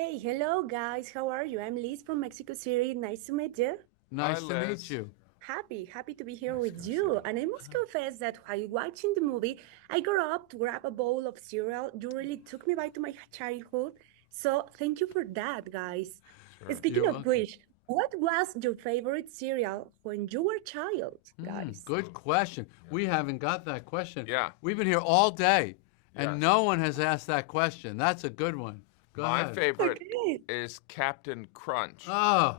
Hey, hello guys. How are you? I'm Liz from Mexico City. Nice to meet you. Nice to meet Liz. you. Happy to be here with you. And I must confess that while watching the movie, I got up to grab a bowl of cereal. You really took me back to my childhood. So thank you for that, guys. Sure. Speaking You're of welcome. which, what was your favorite cereal when you were a child, guys? Good question. We haven't got that question. Yeah. We've been here all day, and Yes. no one has asked that question. That's a good one. Go My ahead. favorite Okay. is Captain Crunch. Oh,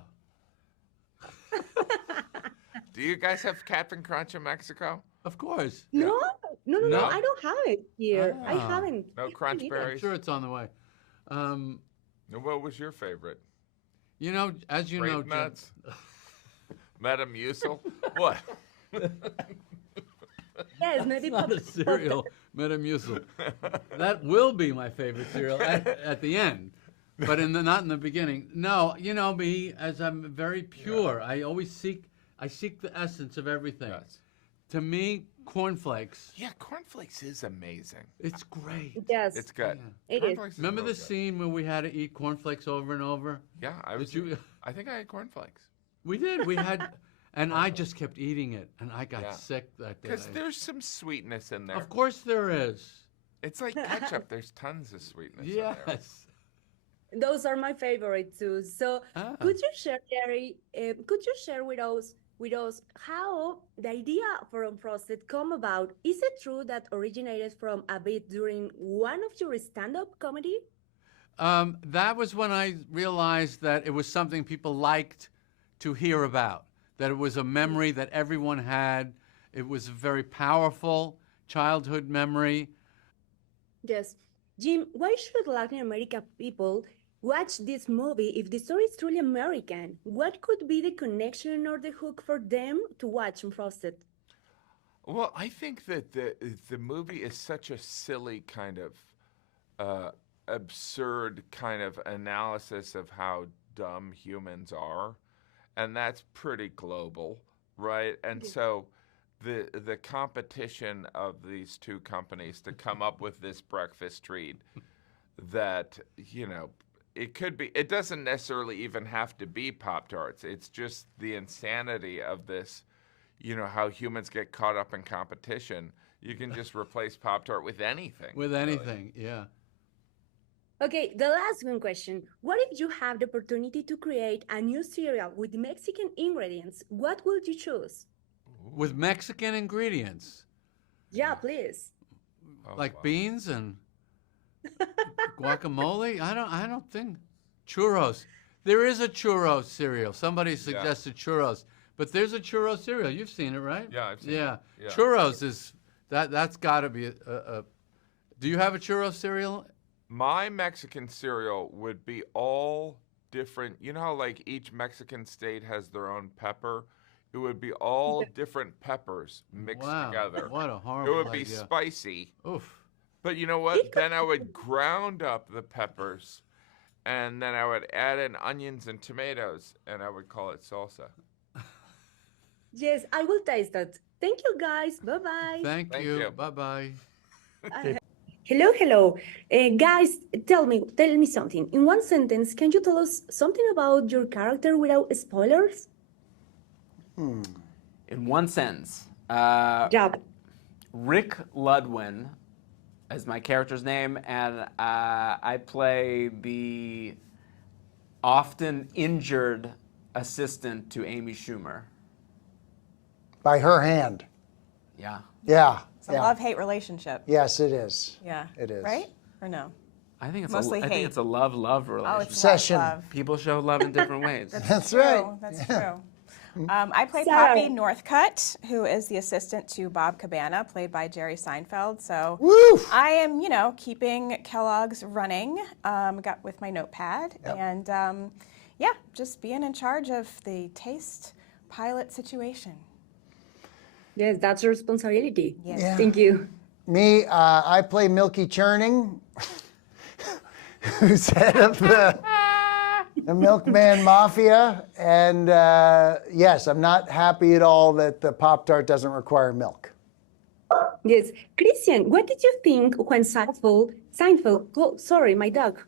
Do you guys have Captain Crunch in Mexico? of course. No, no, No? I don't have it here. I Ah. haven't. No I Crunch haven't either. I'm berries? sure it's on the way. Um, What was your favorite? you know, as you know, Grape Jim, nuts? Metamucil? What? Yes, maybe it's not a cereal, Metamucil. That will be my favorite cereal at the end, but not in the beginning. No, you know me, as I'm very pure. I always seek the essence of everything. Yes. To me, cornflakes, Yeah, cornflakes is amazing. it's great. Yes, It's good. Yeah. it is. Cornflakes Remember real the good. scene where we had to eat cornflakes over and over? Yeah, Did you? I think I had cornflakes. We did. We had, and I just kept eating it, and I got Yeah. sick that day. Because there's some sweetness in there. Of course there is. It's like ketchup. There's tons of sweetness in there. Yes. Those are my favorite too. So, Ah. could you share, Jerry? Could you share with us how the idea for Unfrosted come about? Is it true that originated from a bit during one of your stand-up comedy? That was when I realized that it was something people liked to hear about, that it was a memory that everyone had. It was a very powerful childhood memory. Yes, Jim. Why should Latin America people watch this movie if the story is truly American? What could be the connection or the hook for them to watch Unfrosted? Well, I think that the movie is such a silly kind of absurd kind of analysis of how dumb humans are, and that's pretty global, right? And so the competition of these two companies to come up with this breakfast treat that, it doesn't necessarily even have to be Pop Tarts. It's just the insanity of this, how humans get caught up in competition. You can just replace Pop Tart with anything. With really. anything, yeah. Okay, the last one question. What if you have the opportunity to create a new cereal with Mexican ingredients? What would you choose? With Mexican ingredients, Yeah, please. Oh, like wow. beans and guacamole. I don't think churros. There is a churros cereal. Somebody suggested churros, but there's a churros cereal. You've seen it, right? Yeah, I've seen Yeah, it. Yeah. churros is that's got to be a. Do you have a churros cereal? My Mexican cereal would be all different. You know how like each Mexican state has their own pepper? It would be all different peppers mixed Wow, together. what a It horrible would be idea. spicy. Oof. But you know what? Then I would ground up the peppers, and then I would add in onions and tomatoes, and I would call it salsa. Yes, I will taste that. Thank you, guys. Bye-bye. Thank Thank you. you. Bye bye. Hello. Guys, tell me something. In one sentence, can you tell us something about your character without spoilers? In one sentence, Yeah. Rick Ludwin is my character's name, and I play the often injured assistant to Amy Schumer. By her hand. Yeah. Yeah. It's a yeah. love-hate relationship. Yes, it is. Yeah. It is. Right? Or no? I think it's Mostly I think hate. it's a love Oh, relationship. it's Obsession. love. People show love in different ways. That's True. right. That's true. I play Sarah. Poppy Northcutt, who is the assistant to Bob Cabana, played by Jerry Seinfeld. So Woo! I am, keeping Kellogg's running with my notepad. Yep. And just being in charge of the taste pilot situation. Yes, that's your responsibility. Yes. Yeah. Thank you. Me, I play Milky Churning, who's head of the Milkman Mafia. And yes, I'm not happy at all that the Pop-Tart doesn't require milk. Yes. Christian, what did you think when Seinfeld, sorry, my dog,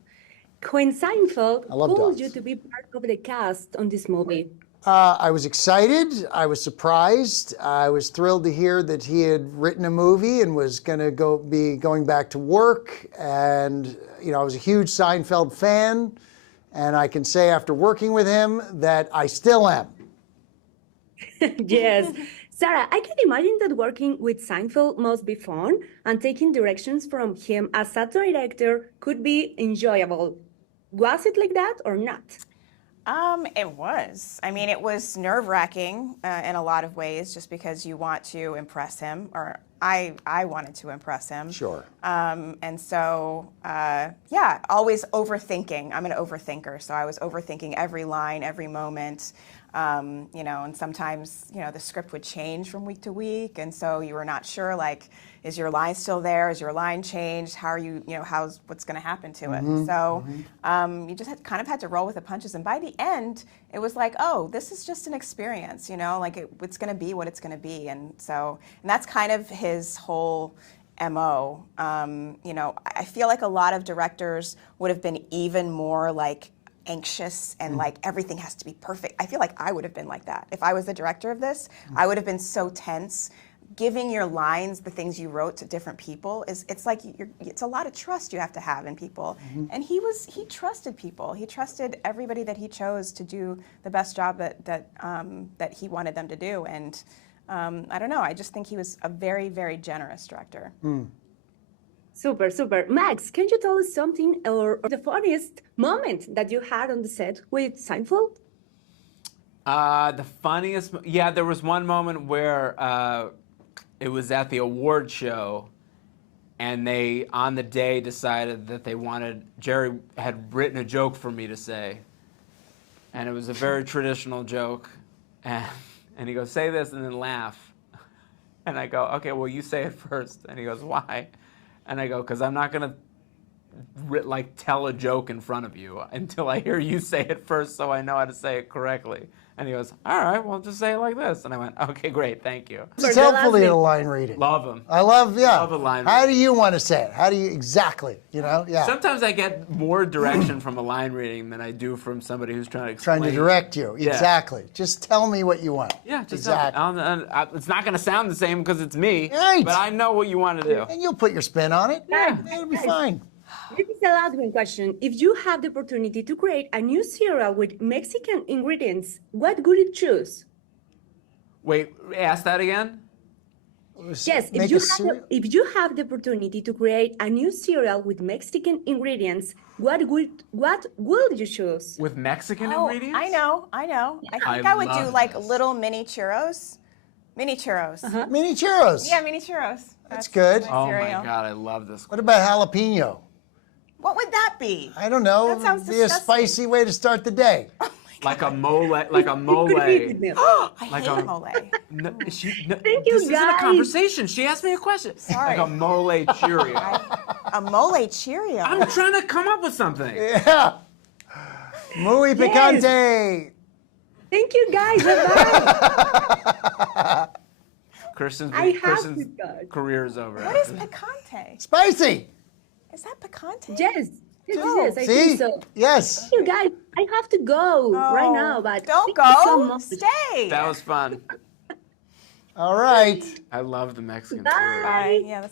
When Seinfeld I love called dogs. you to be part of the cast on this movie. I was excited. I was surprised. I was thrilled to hear that he had written a movie and was going to be going back to work. And I was a huge Seinfeld fan, and I can say after working with him that I still am. Yes. Sarah, I can imagine that working with Seinfeld must be fun, and taking directions from him as a director could be enjoyable. Was it like that or not? It was. I mean, it was nerve-wracking in a lot of ways, just because you want to impress him, or I wanted to impress him. Sure. And so, yeah, always overthinking. I'm an overthinker, so I was overthinking every line, every moment. And sometimes, the script would change from week to week, and so you were not sure, like, is your line still there? Is your line changed? How are you, what's going to happen to it? So you just kind of had to roll with the punches. And by the end, it was like, oh, this is just an experience, like it's going to be what it's going to be. And that's kind of his whole MO. I feel like a lot of directors would have been even more like anxious and like everything has to be perfect. I feel like I would have been like that. If I was the director of this, I would have been so tense. Giving your lines, the things you wrote to different people, it's a lot of trust you have to have in people. And he trusted people. He trusted everybody that he chose to do the best job that he wanted them to do. And I don't know, I just think he was a very, very generous director. Super, super. Max, can you tell us something or the funniest moment that you had on the set with Seinfeld? The funniest, there was one moment where it was at the award show, and they, on the day, decided that Jerry had written a joke for me to say, and it was a very traditional joke, and he goes, say this and then laugh. And I go, okay, well, you say it first. And he goes, why? And I go, because I'm not going to tell a joke in front of you until I hear you say it first so I know how to say it correctly. And he goes, all right, well, just say it like this. And I went, okay, great, thank you. It's helpful to get a line reading. Love him. I love Love a line How do you want to say it? How do you, exactly, Yeah. Sometimes I get more direction from a line reading than I do from somebody who's trying to explain. Trying to direct you, Yeah. exactly. Just tell me what you want. Yeah, just exactly. it's not going to sound the same because it's me, Right. but I know what you want to do. And you'll put your spin on it. Yeah. It'll be fine. This is the last one question. If you have the opportunity to create a new cereal with Mexican ingredients, what would you choose? Wait, ask that again? Yes, if you have the opportunity to create a new cereal with Mexican ingredients, what would you choose? With Mexican Oh, ingredients? I know. I think I would do love like this. little mini churros. Mini churros. Mini churros. Yeah, mini churros. That's good. Oh cereal. my God, I love this. What about jalapeno? What would that be? I don't know. That sounds Be a disgusting. spicy way to start the day. Like a mole, like a mole. Ingredients. I Like hate a- mole. No, Thank you, this isn't a guys. conversation. She asked me a question. Sorry. Like a mole Cheerio. A mole Cheerio. I'm trying to come up with something. Yeah. Muy picante. Thank you, guys. Bye-bye. Kristen's I have to Kristen's go. career is over. What is picante? Spicy. Is that picante? Yes, Oh, yes, I See? think so. Yes. Thank you, guys. I have to go right now, but Don't thank you so go. much. Stay. That was fun. All right. I love the Mexican Bye. cereal. Bye. Yeah, that's